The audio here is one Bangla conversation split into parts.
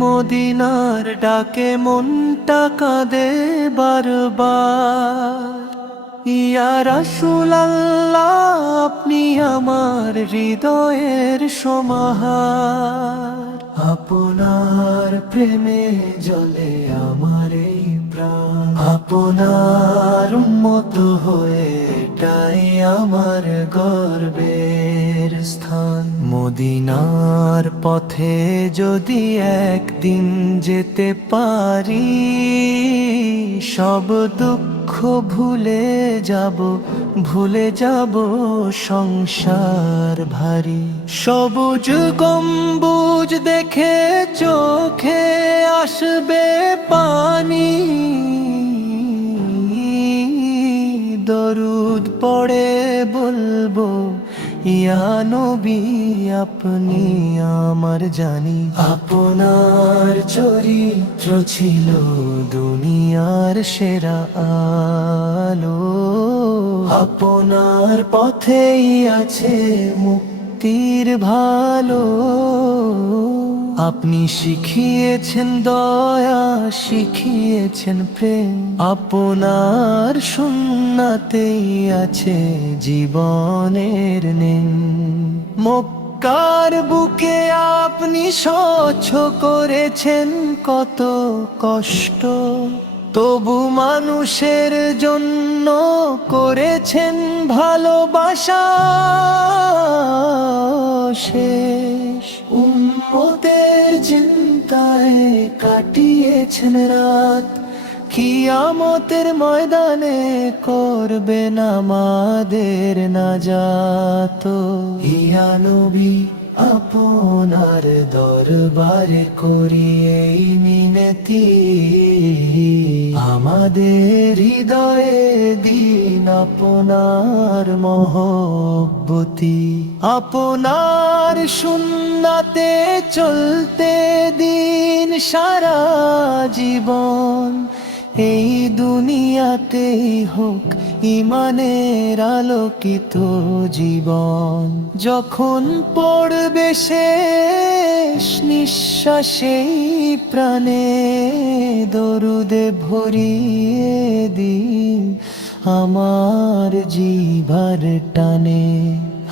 মদিনার ডাকে মনটা কাঁদে বারবার। ইয়া রাসূলাল্লাহ, আপনি আমার হৃদয়ের সমাহার। আপনার প্রেমে জ্বলে আমার এই প্রাণ, আপনার উম্মত হয়ে এটাই আমার গর্বের স্থান। মদিনার পথে যদি একদিন যেতে পারি, সব দুঃখ ভুলে যাব সংসার ভারী। সবুজ গম্বুজ দেখে চোখে আসবে পানি, দরুদ পড়ে বলবো ইয়া নবী আপনি আমার জানি। আপনার চরিত্র ছিল দুনিয়ার সেরা আলো, আপনার পথেই আছে মুক্তির ভালো। আপনি শিখিয়েছেন দয়া, শিখিয়েছেন প্রেম, আপনার সুন্নাতেই আছে জীবনের নেম। মক্কার বুকে আপনি সহ্য করেছেন কত কষ্ট, তবু মানুষের জন্য করেছেন ভালোবাসা শেষ। উম্মতের চিন্তায় কাটিয়েছেন রাত, কিয়ামতের ময়দানে করবেন আমাদের নাজাত। ইয়া নবী আপনার দরবারে করি এই মিনতি, আমাদের হৃদয়ে দিন আপনার মহব্বতি। আপনার সুন্নাতে চলতে দিন সারা জীবন, এই দুনিয়াতেই হোক ইমানের আলোকিত জীবন। যখন পড়বে শেষ নিঃশ্বাসেই প্রাণে, দরুদে ভরিয়ে দিন আমার জিভার টানে।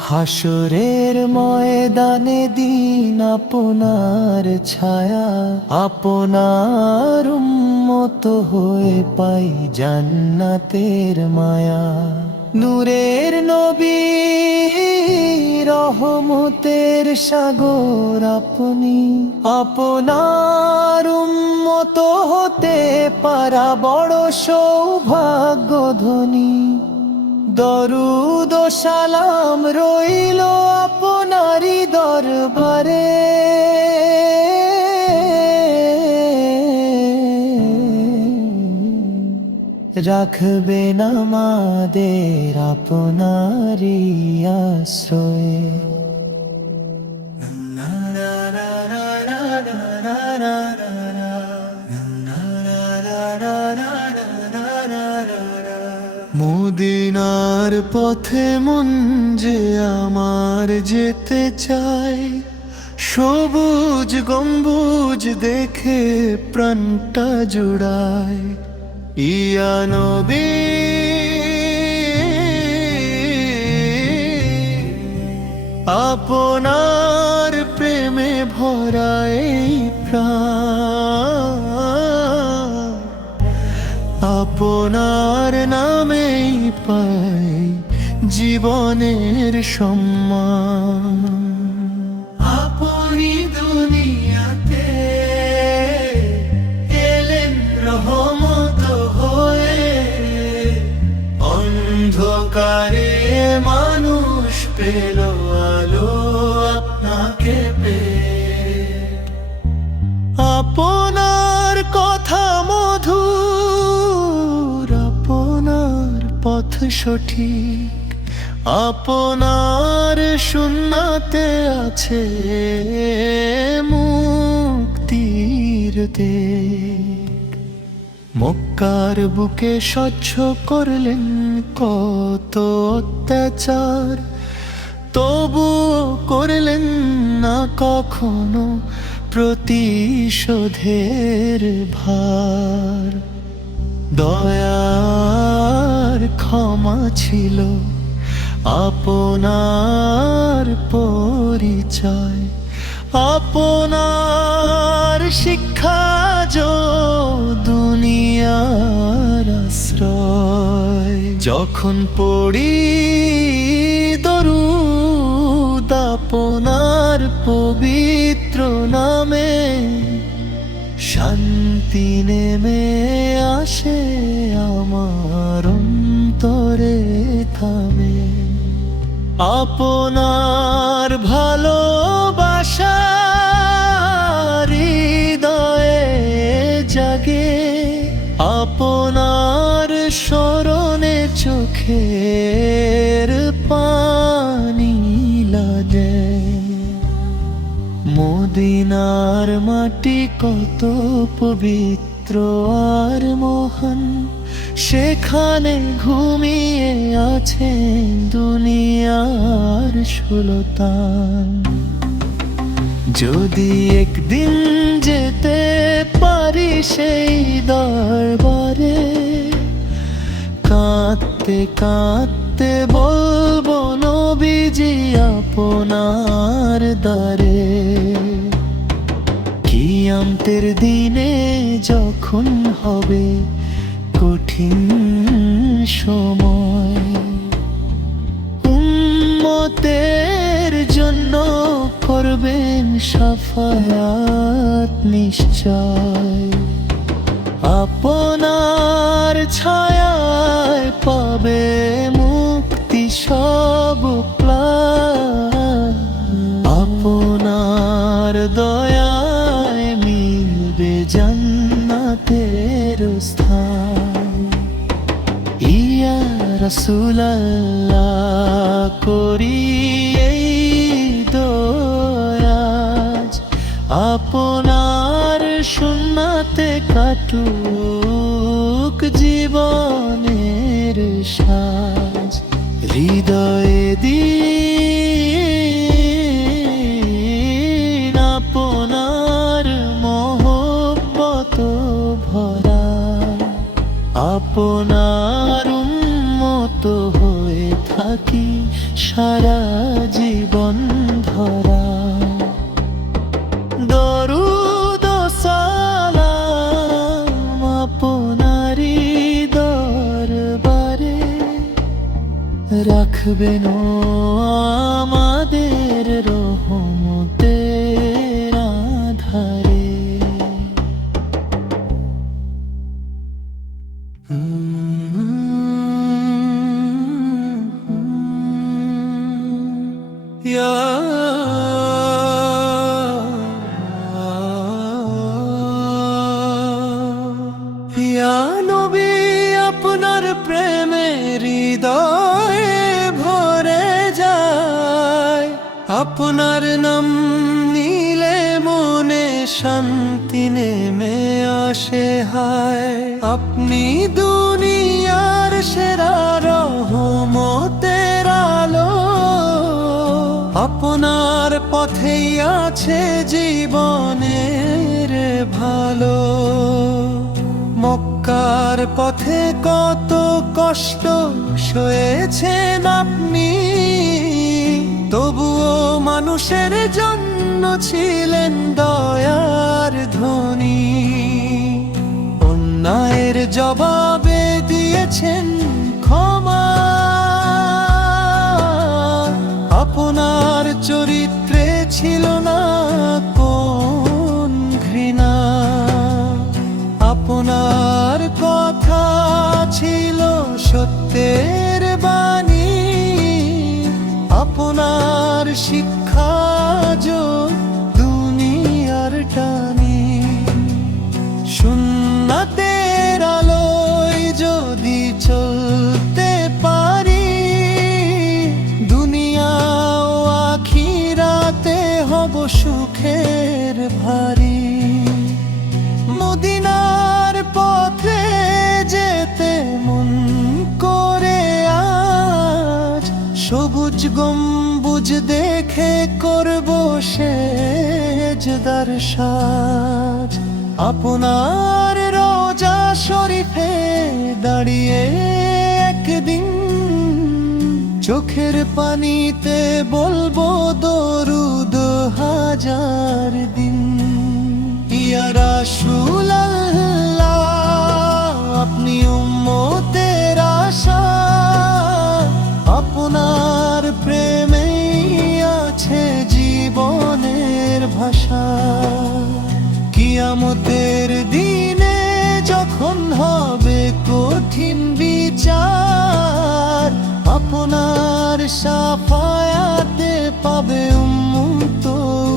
হাসরের ময়দানে দিন আপনার ছায়া, আপনার উম্মত হয়ে পাই জান্নাতের মায়া। নূরের নবী রহমতের সাগর আপনি, আপনার উম্মত হতে পারা বড় সৌভাগ্য ধনী। দরুদ ও সালাম রইল আপনারই দরবারে, রাখবেন আমাদের আপনারই আশ্রয়ে। মদিনার পথে মন যে আমার যেতে চায়, সবুজ গম্বুজ দেখে প্রাণটা জুড়ায়। ইয়া নবী আপনার প্রেমে ভরা এই প্রাণ, আপনার নামেই পাই জীবনের সম্মান। আপনি দুনিয়াতে এলেন রহমত হয়ে, অন্ধকারে মানুষ পেল আলো আপনাকে পেয়ে। আপনার কথা মধুর, আপনার পথ সঠিক, আপনার সুন্নাতে আছে মুক্তির দিক। মক্কার বুকে সহ্য করলেন কত অত্যাচার, তবু করলেন না কখনো প্রতিশোধের ভার। দয়ার ক্ষমা ছিল আপনার পরিচয়, আপনার শিক্ষা দুনিয়ার আশ্রয়। যখন পড়ি দরুদ আপনার পবিত্র নামে, শান্তি নেমে আসে আমার অন্তরে থামে। আপনার ভালোবাসা হৃদয়ে জাগে, আপনার স্মরণে চোখের পানি লাগে। মদিনার মাটি কত পবিত্র আর মহান, সেখানে ঘুমিয়ে আছেন দুনিয়ার সুলতান। যদি একদিন যেতে পারি সেই দরবারে, কাঁদতে কাঁদতে বলবো নবীজি আপনার দ্বারে। কিয়ামতের দিনে যখন হবে কঠিন সময়, উম্মতের জন্য করবেন শাফায়াত নিশ্চয়। আপনার ছায়ায় পাবে মুক্তি সব প্রাণ, আপনার দয়ায় মিলবে জান্নাতের স্থান। ইয়া রাসূলাল্লাহ করি এই দয়াজ, আপনার সুন্নাতে কাটুক জীবনের সাজ। হৃদয়ে দিন আপনার মহব্বত ভরা, আপনার উম্মত হয়ে থাকি সারা জীবন ধরা। দরুদ ও সালাম আপনারই দরবারে, রাখবেন আমাদের রহমতের আধারে। ইয়া নবী আপনার প্রেমে হৃদয়ে ভরে যায়, আপনার নাম নিলে মনে শান্তি নেমে আসে হায়। আপনি দুনিয়ার সেরা রহমতের আলো, আপনার পথেই আছে জীবনের ভালো। মক্কার পথে কত কষ্ট সয়েছেন আপনি, তবুও মানুষের জন্য ছিলেন দয়ার ধ্বনি। অন্যায়ের জবাবে দিয়েছেন ক্ষমা, আপনার চরিত্রে ছিল না কোন ঘৃণা। আপনার কথা ছিল সত্যের বাণী, আপনার শিক্ষা দুনিয়ার টানি। সুন্নাতের আলোয় যদি চলতে পারি, দুনিয়া ও আখিরাতে হব সুখের ভারী। মদিনার পথে যেতে মন করে আজ, সবুজ গম্বুজ দেখে করব সে সেজদার সাজ। আপনার রোজা শরীফে দাঁড়িয়ে একদিন চোখের পানিতে বলবো দরুদ হাজার দিন। ইয়া রাসূলুল্লাহ, আপনি উম্মতের আশা, আপনার প্রেমেই আছে জীবনের ভাষা। কিয়ামতের দিনে যখন হবে কঠিন বিচার, আপনার শাফায়াতে পাবে উম্মত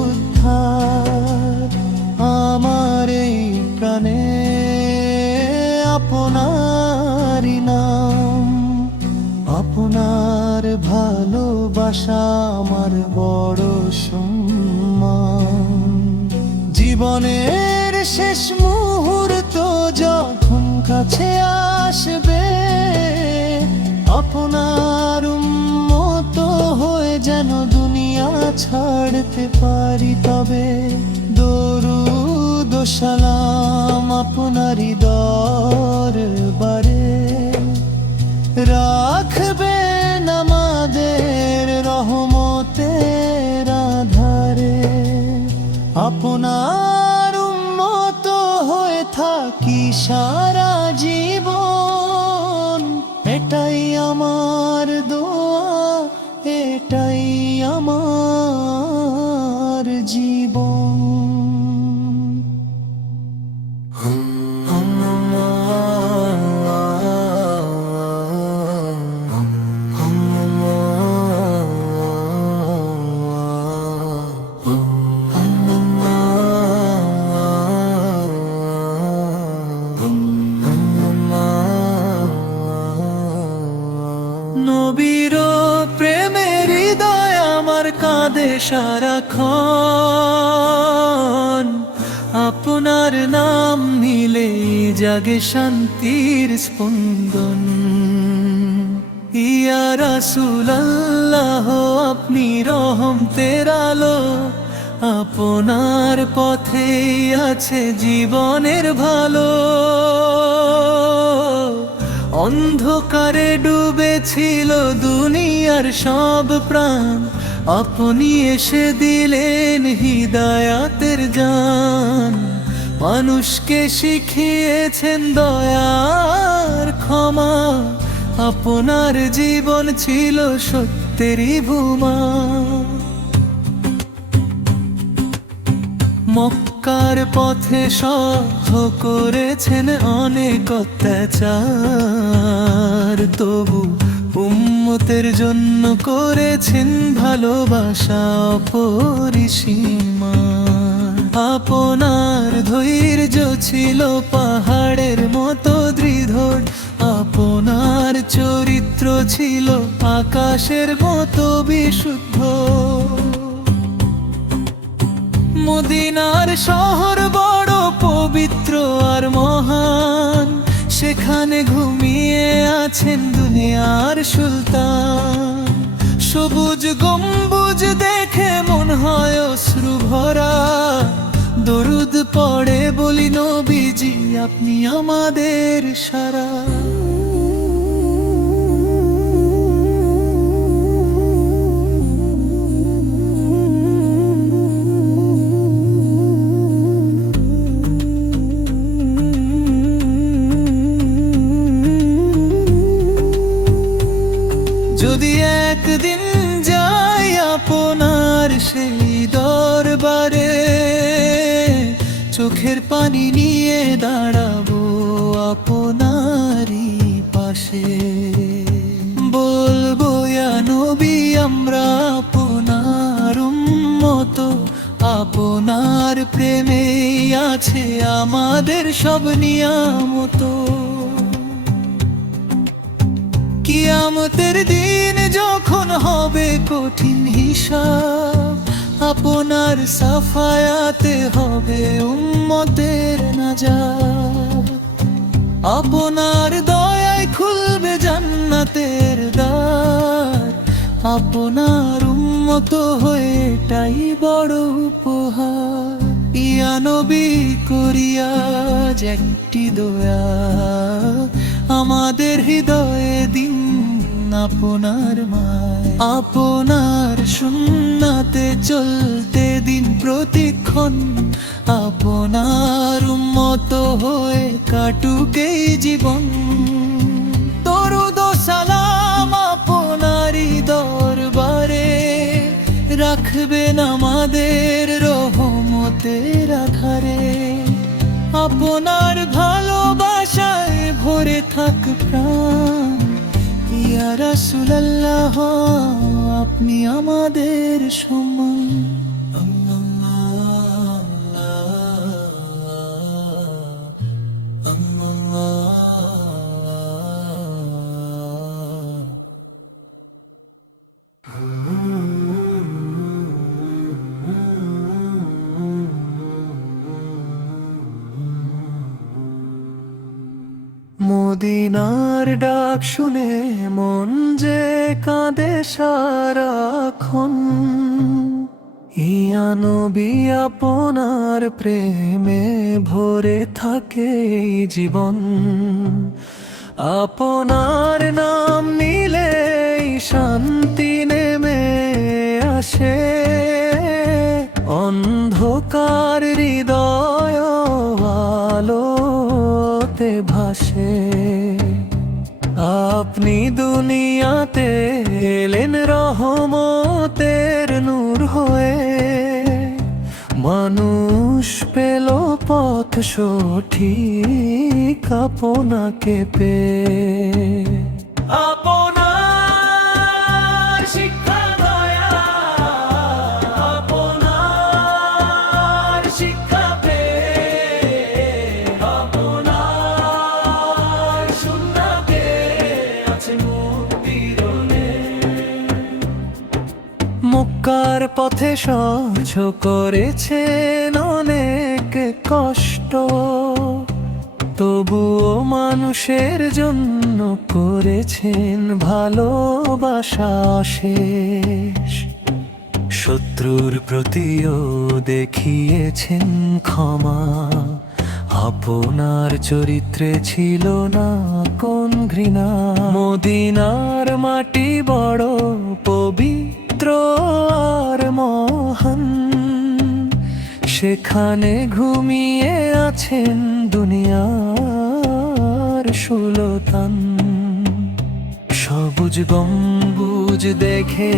উদ্ধার। আমার এই প্রাণে আপনারই নাম, আপনার ভালোবাসা আমার বড় সম্মান। জীবনের শেষ মুহূর্ত যখন কাছে আসবে, আপনার উম্মত হয়ে যেন দুনিয়া ছাড়তে পারি। তবে দরুদ ও সালাম আপনারই দরবারে রাখবেন আমাদের রহমতের আধারে। আপনার উম্মত হয়ে থাকি সারা জীবন, এটাই আমার দোয়া, এটাই আমার জীবন। নবীর প্রেমের হৃদয় আমার কাঁদে সারাক্ষণ, আপনার নাম নিলে জাগে শান্তির স্পন্দন। ইয়া রাসূলুল্লাহ, আপনি রহমতের আলো, আপনার পথেই আছে জীবনের ভালো। অন্ধকারে ডুবেছিল দুনিয়ার সব প্রাণ, আপনি এসে দিলেন হিদায়াতের জান। মানুষকে শিখিয়েছেন দয়ার ক্ষমা, আপনার জীবন ছিল সত্যেরই ভূমা। মক্কার পথে সহ্য করেছেন অনেক অত্যাচার, তবু উম্মতের জন্য করেছেন ভালোবাসা অপরিসীমা। আপনার ধৈর্য ছিল পাহাড়ের মতো দৃঢ়, আপনার চরিত্র ছিল আকাশের মতো বিশুদ্ধ। মদিনার শহর বড় পবিত্র আর মহান, সেখানে ঘুমিয়ে আছেন দুনিয়ার সুলতান। সবুজ গম্বুজ দেখে মন হয় অশ্রু ভরা, দরুদ পড়ে বলি নবীজি আপনি আমাদের সারা। যদি একদিন যাই আপনার সেই দরবারে, চোখের পানি নিয়ে দাঁড়াবো আপনারই পাশে। বলবো ইয়া নবী আমরা আপনার উম্মত, আপনার প্রেমেই আছে আমাদের সব নিয়ামত। কিয়ামতের দিন যখন হবে কঠিন হিসাব, আপনার সাফায়াতে হবে উম্মতের নাজাত। আপনার দয়ায় খুলবে জান্নাতের দ্বার, আপনার উম্মত হয়ে এটাই বড় উপহার। ইয়া নবী করিয়া একটি দয়া, আমাদের হৃদয়ে দিন আপনার মায়। আপনার সুন্নাতে চলতে দিন প্রতিক্ষণ, আপনার উম্মত হয়ে কাটুক এই জীবন। দরুদ ও সালাম আপনারই দরবারে, রাখবেন আমাদের রহমতের আধারে। আপনার ভালোবাসায় ভরে থাক প্রাণ, ইয়া রাসূলুল্লাহ আপনি আমাদের সম্মান। মদিনার ডাক শুনে মন যে কাঁদে সারাক্ষণ, ইয়া নবী আপনার প্রেমে ভরে থাকে এই জীবন। আপনার নাম নিলেই শান্তি নেমে আসে, অন্ধকার হৃদয় আলোতে ভাসে। আপনি দুনিয়াতে এলেন রহমতের নূর হয়ে, মানুষ পেল পথ সঠিক আপনাকে পেয়ে। আপনার শিক্ষা দয়া, আপনার শিক্ষা পেয়ে, আপনার সুন্নাতে আছে মুক্তির অনেক। মক্কার পথে সহ্য করেছেন অনেক কষ্ট, তবুও মানুষের জন্য করেছেন ভালোবাসা অশেষ। শত্রুর প্রতিও দেখিয়েছেন ক্ষমা, আপনার চরিত্রে ছিল না কোন ঘৃণা। মদিনার মাটি বড় পবিত্র আর মহান, সেখানে ঘুমিয়ে আছেন দুনিয়ার সুলতান। সবুজ গম্বুজ দেখে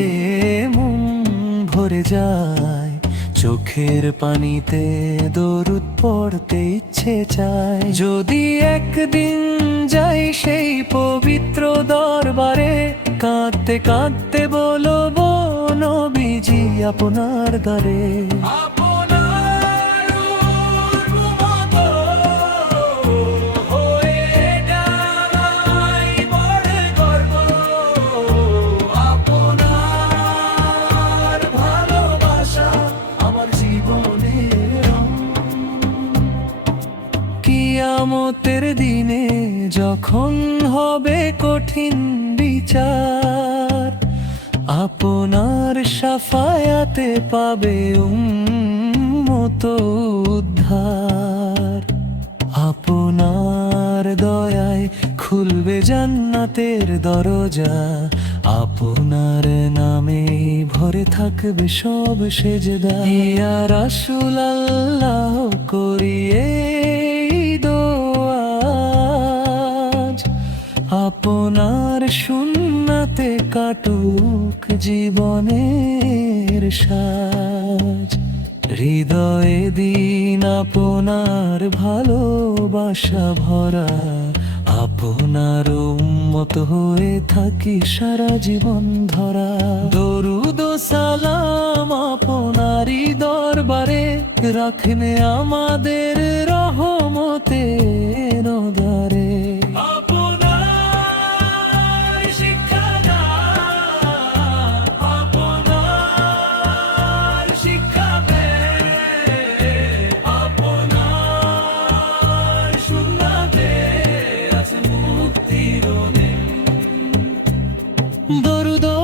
মন ভরে যায়, চোখের পানিতে দরুদ পড়তে ইচ্ছে চায়। যদি একদিন যাই সেই পবিত্র দরবারে, কাঁদতে কাঁদতে বলবো নবীজি আপনার দ্বারে। কিয়ামতের দিনে যখন হবে কঠিন বিচার, আপনার শাফায়াতে পাবে উম্মত উদ্ধার। আপনার দয়ায় খুলবে জান্নাতের দরজা, আপনার নামে ভরে থাকবে সব সেজদা। ইয়া রাসূলুল্লাহ করিয়ে দোয়াজ, আপনার সুন্নাতে কাটুক জীবনের সাজ। হৃদয়ে দিন আপনার ভালোবাসা ভরা, আপনার উম্মত হয়ে থাকি সারা জীবন ধরা। দরুদ ও সালাম আপনারই দরবারে, রাখনে আমাদের রহমতের দ্বারে। দরুদ ও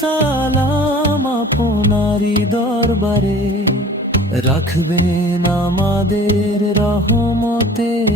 সালাম আপনারই দরবারে, রাখবেন আমাদের রহমতে